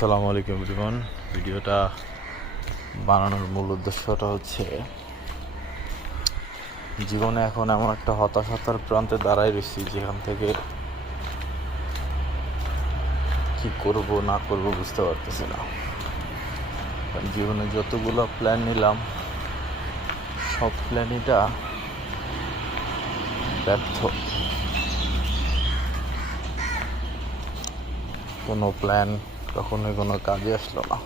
আসসালামু আলাইকুম এভরিওয়ান। ভিডিওটা বানানোর মূল উদ্দেশ্যটা হচ্ছে জীবনে এখন এমন একটা হতাশার প্রান্তে দাঁড়ায় রয়েছি যেখান থেকে কি করব না করব বুঝতে পারতেছি না। জীবনে যতগুলো প্ল্যান নিলাম সব প্ল্যানইটা ব্যর্থ। কোনো প্ল্যান কখনোই কোনো কাজে আসলো না।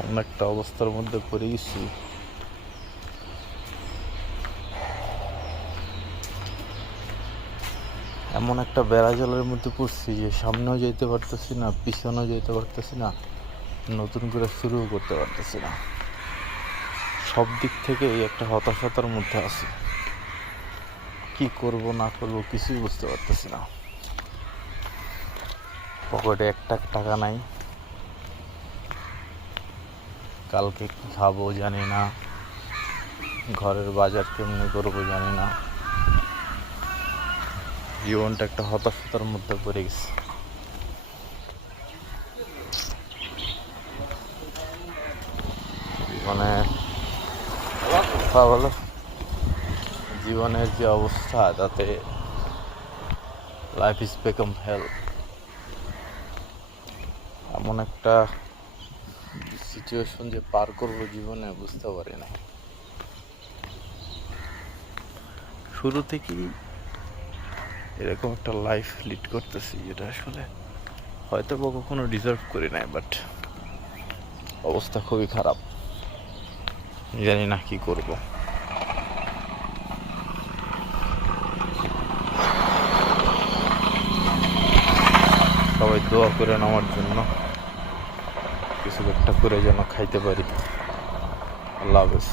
এমন একটা অবস্থার মধ্যে পড়ে গেছি এমন একটা বেড়াজালের মধ্যে পড়ছি যে সামনেও যেতে পারতেছি না, পিছনেও যেতে পারতেছি না, নতুন করে শুরুও করতে পারতেছি না। সব দিক থেকে এই একটা হতাশার মধ্যে আছি। কি করব না করব কিছুই বুঝতে পারতেছি না। পকেটে একটা টাকা নাই, কালকে কি খাবো জানি না, ঘরের বাজার কেমনি করবো জানি না। জীবনটা একটা হতাশার মধ্যে পড়ে গেছে। মানে বলো, জীবনের যে অবস্থা তাতে লাইফ ইজ বিকাম হেল। এমন একটা সিচুয়েশন যে পার করব জীবনে বুঝতে পারি না। শুরু থেকেই এরকম একটা লাইফ লিড করতেছি যেটা আসলে হয়তো বা কখনো ডিজার্ভ করি নাই, বাট অবস্থা খুবই খারাপ। জানি না কি করব। সবাই দোয়া করেন আমার জন্য, কিছু একটা করে যেন খাইতে পারি। আল্লাহ হাফেজ।